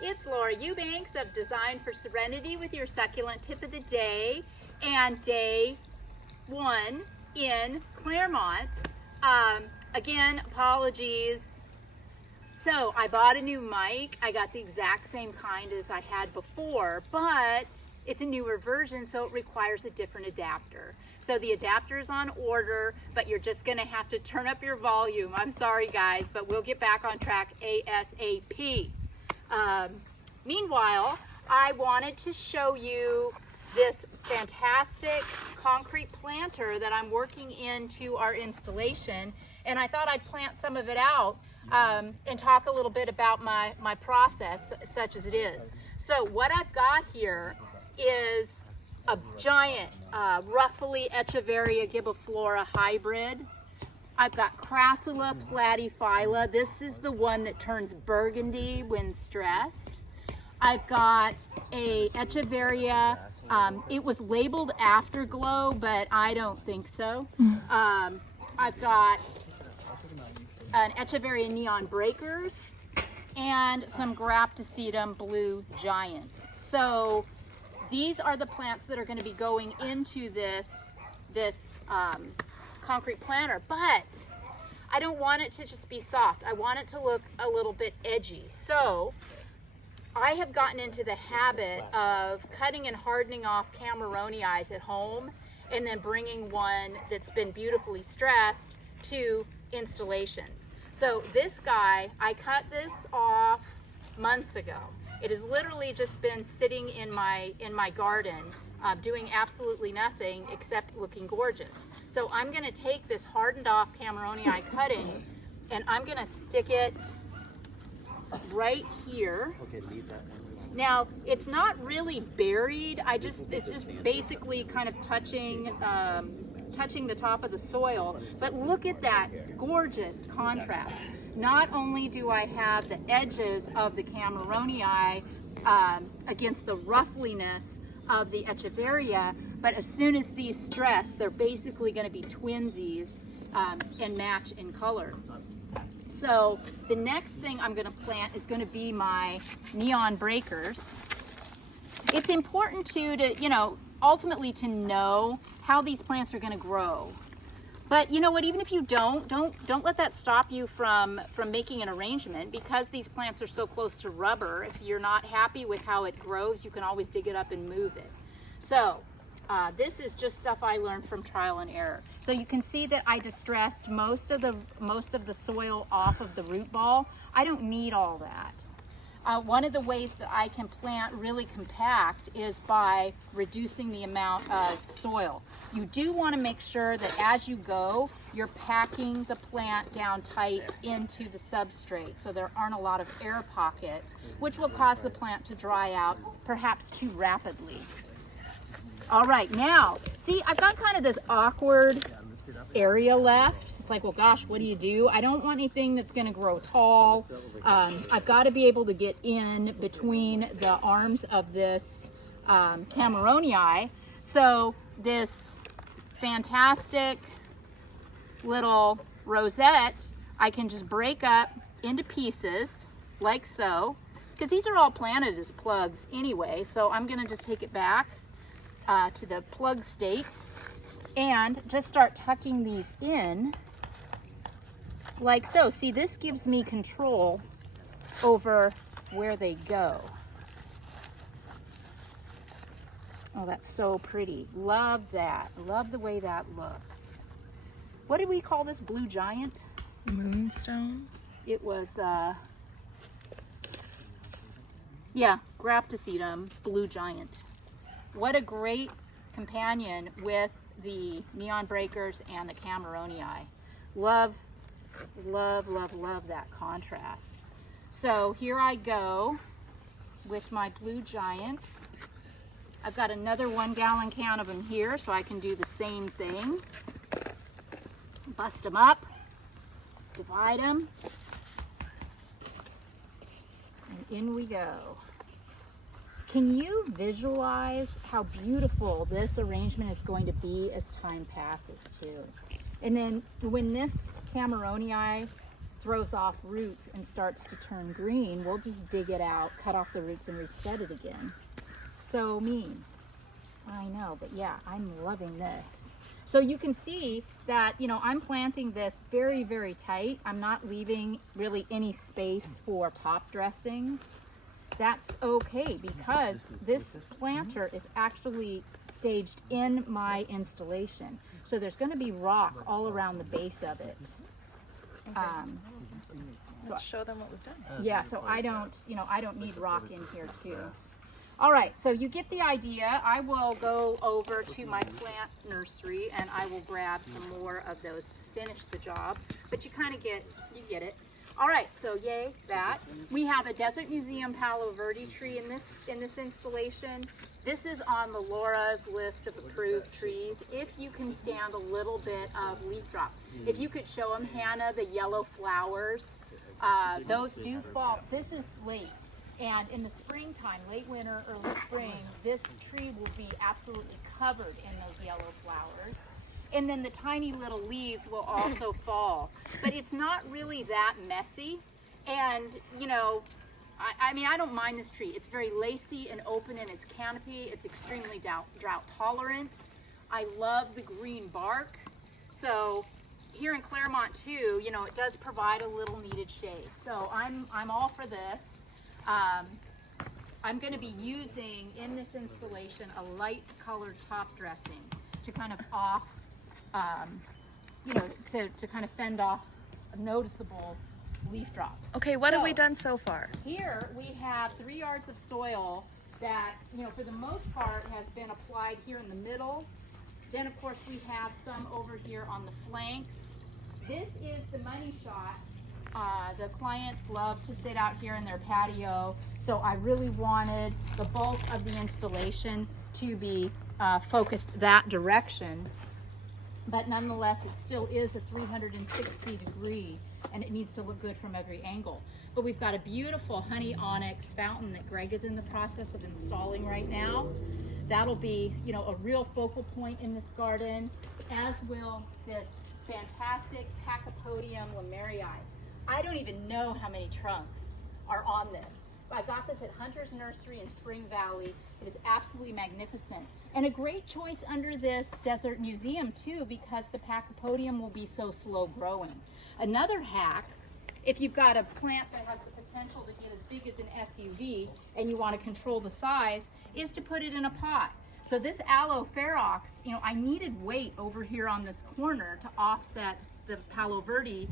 It's Laura Eubanks of Design for Serenity with your succulent tip of the day and day 1 in Claremont. Again, apologies. So I bought a new mic. I got the exact same kind as I had before, but it's a newer version, so it requires a different adapter. So the adapter is on order, but you're just gonna have to turn up your volume. I'm sorry guys, but we'll get back on track ASAP. Meanwhile, I wanted to show you this fantastic concrete planter that I'm working into our installation, and I thought I'd plant some of it out and talk a little bit about my process, such as it is. So what I've got here is a giant Ruffly Echeveria gibiflora hybrid. I've got Crassula platyphylla. This is the one that turns burgundy when stressed. I've got a Echeveria. It was labeled Afterglow, but I don't think so. I've got an Echeveria Neon Breakers and some Graptosedum Blue Giant. So these are the plants that are going to be going into this concrete planter, but I don't want it to just be soft. I want it to look a little bit edgy. So I have gotten into the habit of cutting and hardening off Cameronii at home and then bringing one that's been beautifully stressed to installations. So this guy, I cut this off months ago. It has literally just been sitting in my garden, doing absolutely nothing except looking gorgeous. So I'm gonna take this hardened off Cameronii cutting and I'm gonna stick it right here. Okay, leave that one. Now, it's not really buried. It's just basically kind of touching the top of the soil. But look at that gorgeous contrast. Not only do I have the edges of the Cameronii against the roughness of the Echeveria, but as soon as these stress, they're basically going to be twinsies and match in color. So the next thing I'm going to plant is going to be my Neon Breakers. It's important to ultimately to know how these plants are going to grow. But you know what, even if you don't let that stop you from making an arrangement, because these plants are so close to rubber. If you're not happy with how it grows, you can always dig it up and move it. So this is just stuff I learned from trial and error. So you can see that I distressed most of the soil off of the root ball. I don't need all that. One of the ways that I can plant really compact is by reducing the amount of soil. You do want to make sure that as you go, you're packing the plant down tight into the substrate so there aren't a lot of air pockets, which will cause the plant to dry out perhaps too rapidly. All right, now, see, I've got kind of this awkward area left. It's like, well, gosh, what do? I don't want anything that's going to grow tall. I've got to be able to get in between the arms of this Cameronii. So this fantastic little rosette, I can just break up into pieces like so, because these are all planted as plugs anyway. So I'm going to just take it back to the plug state and just start tucking these in like so. See, this gives me control over where they go. Oh, that's so pretty. Love that. Love the way that looks. What did we call this? Blue Giant? Moonstone? It was, yeah, Graptosedum Blue Giant. What a great companion with the Neon Breakers and the Cameronii. Love, love, love, love that contrast. So here I go with my Blue Giants. I've got another 1 gallon can of them here, so I can do the same thing. Bust them up, divide them, and in we go. Can you visualize how beautiful this arrangement is going to be as time passes too? And then when this Cameronii throws off roots and starts to turn green, we'll just dig it out, cut off the roots, and reset it again. So mean. I know, but yeah, I'm loving this. So you can see that, you know, I'm planting this very, very tight. I'm not leaving really any space for top dressings. That's okay, because this planter is actually staged in my installation. So there's going to be rock all around the base of it. Let's show them what we've done. Yeah, so I don't need rock in here too. All right, so you get the idea. I will go over to my plant nursery and I will grab some more of those to finish the job. But you kind of get it. All right, so yay that. We have a Desert Museum Palo Verde tree in this installation. This is on the Laura's list of approved trees if you can stand a little bit of leaf drop. If you could show them, Hannah, the yellow flowers, those do fall. This is late. And in the springtime, late winter, early spring, this tree will be absolutely covered in those yellow flowers. And then the tiny little leaves will also fall. But it's not really that messy. And, you know, I mean, I don't mind this tree. It's very lacy and open in its canopy. It's extremely drought tolerant. I love the green bark. So here in Claremont too, you know, it does provide a little needed shade. So I'm all for this. I'm going to be using in this installation a light colored top dressing to kind of off, you know, to kind of fend off a noticeable leaf drop. Okay, what have we done so far? Here we have 3 yards of soil that, you know, for the most part has been applied here in the middle. Then of course we have some over here on the flanks. This is the money shot. The clients love to sit out here in their patio, so I really wanted the bulk of the installation to be focused that direction. But nonetheless, it still is a 360 degree, and it needs to look good from every angle. But we've got a beautiful honey onyx fountain that Greg is in the process of installing right now. That'll be, you know, a real focal point in this garden, as will this fantastic Pachypodium lemerii. I don't even know how many trunks are on this. I got this at Hunter's Nursery in Spring Valley. It is absolutely magnificent. And a great choice under this Desert Museum too, because the Pachypodium will be so slow growing. Another hack, if you've got a plant that has the potential to get as big as an SUV and you want to control the size, is to put it in a pot. So this aloe ferox, you know, I needed weight over here on this corner to offset the Palo Verde.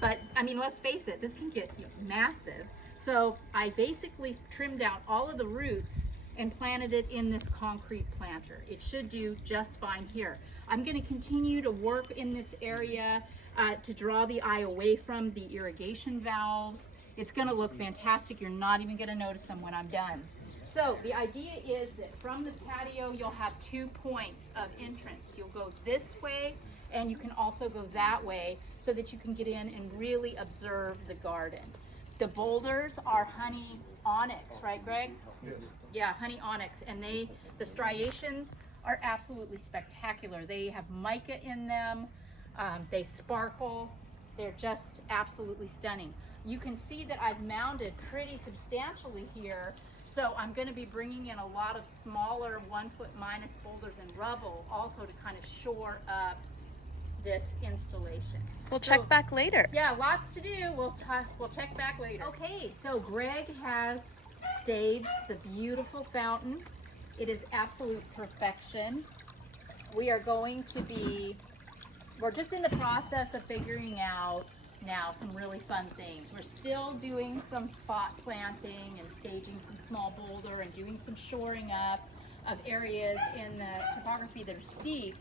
But I mean, let's face it, this can get, you know, massive. So I basically trimmed out all of the roots and planted it in this concrete planter. It should do just fine here. I'm going to continue to work in this area to draw the eye away from the irrigation valves. It's going to look fantastic. You're not even going to notice them when I'm done. So the idea is that from the patio, you'll have 2 points of entrance. You'll go this way, and you can also go that way so that you can get in and really observe the garden. The boulders are honey onyx, right, Greg? Yes. Yeah, honey onyx, and the striations are absolutely spectacular. They have mica in them, they sparkle, they're just absolutely stunning. You can see that I've mounded pretty substantially here, so I'm going to be bringing in a lot of smaller 1 foot minus boulders and rubble also to kind of shore up this installation. We'll check back later. Yeah, lots to do. We'll check back later. Okay, so Greg has staged the beautiful fountain. It is absolute perfection. We are going to be, we're just in the process of figuring out now some really fun things. We're still doing some spot planting and staging some small boulder and doing some shoring up of areas in the topography that are steep.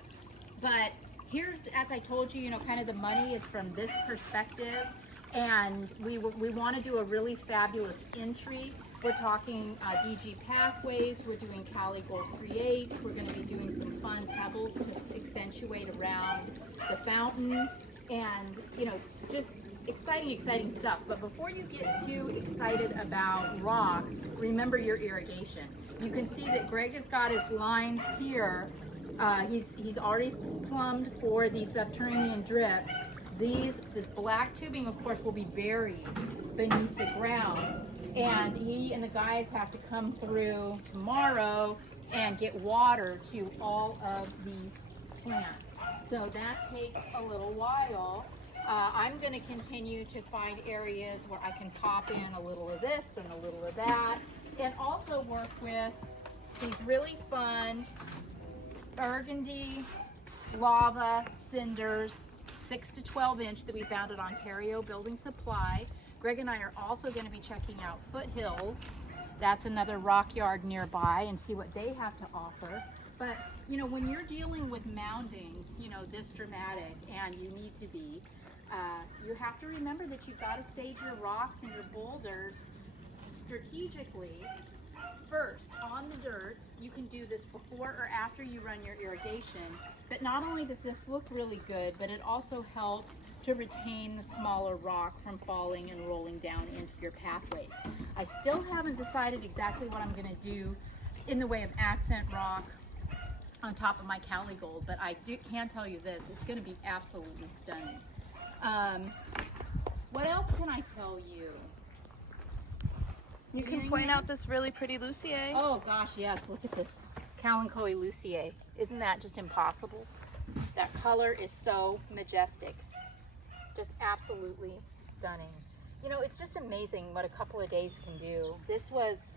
But here's, as I told you, you know, kind of the money is from this perspective, and we want to do a really fabulous entry. We're talking DG pathways, we're doing Cali Gold Creates, we're going to be doing some fun pebbles to accentuate around the fountain, and, you know, just exciting stuff. But before you get too excited about rock, remember your irrigation. You can see that Greg has got his lines here. He's already plumbed for the subterranean drip. This black tubing, of course, will be buried beneath the ground. And he and the guys have to come through tomorrow and get water to all of these plants. So that takes a little while. I'm going to continue to find areas where I can pop in a little of this and a little of that, and also work with these really fun burgundy lava cinders, 6 to 12 inch, that we found at Ontario Building Supply. Greg and I are also going to be checking out Foothills. That's another rock yard nearby, and see what they have to offer. But you know, when you're dealing with mounding, you know, this dramatic, and you need to be, you have to remember that you've got to stage your rocks and your boulders strategically. First, on the dirt. You can do this before or after you run your irrigation. But not only does this look really good, but it also helps to retain the smaller rock from falling and rolling down into your pathways. I still haven't decided exactly what I'm going to do in the way of accent rock on top of my Cali Gold, but I can tell you this, it's going to be absolutely stunning. What else can I tell you? You can point out this really pretty Lucier. Oh gosh, yes, look at this Kalanchoe Lucier. Isn't that just impossible? That color is so majestic. Just absolutely stunning. You know, it's just amazing what a couple of days can do. This was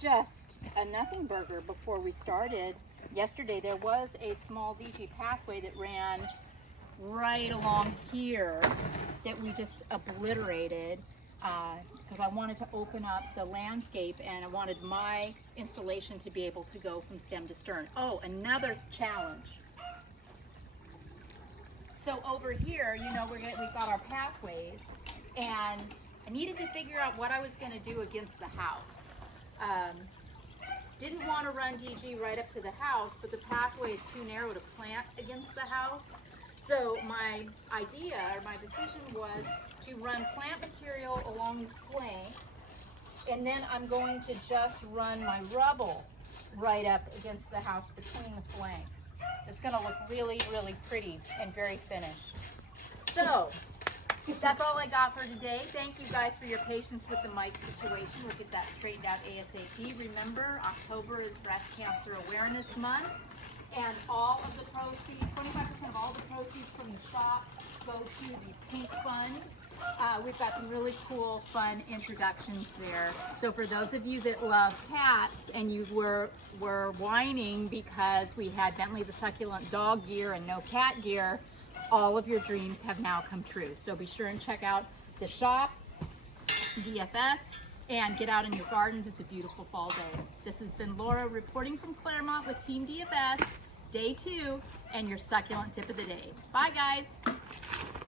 just a nothing burger before we started. Yesterday there was a small DG pathway that ran right along here that we just obliterated because I wanted to open up the landscape, and I wanted my installation to be able to go from stem to stern. Oh, another challenge. So over here, you know, we've got our pathways, and I needed to figure out what I was going to do against the house. Didn't want to run DG right up to the house, but the pathway is too narrow to plant against the house. So my idea, or my decision, was to run plant material along the flanks, and then I'm going to just run my rubble right up against the house between the flanks. It's going to look really, really pretty and very finished. So that's all I got for today. Thank you guys for your patience with the mic situation. We'll get that straightened out ASAP. Remember, October is Breast Cancer Awareness Month, and all of the proceeds, 25% of all the proceeds from the shop go to the Pink Fund. We've got some really cool, fun introductions there. So for those of you that love cats and you were whining because we had Bentley the Succulent dog gear and no cat gear, all of your dreams have now come true. So be sure and check out the shop, DFS, and get out in your gardens. It's a beautiful fall day. This has been Laura reporting from Claremont with Team DFS, Day 2, and your succulent tip of the day. Bye, guys.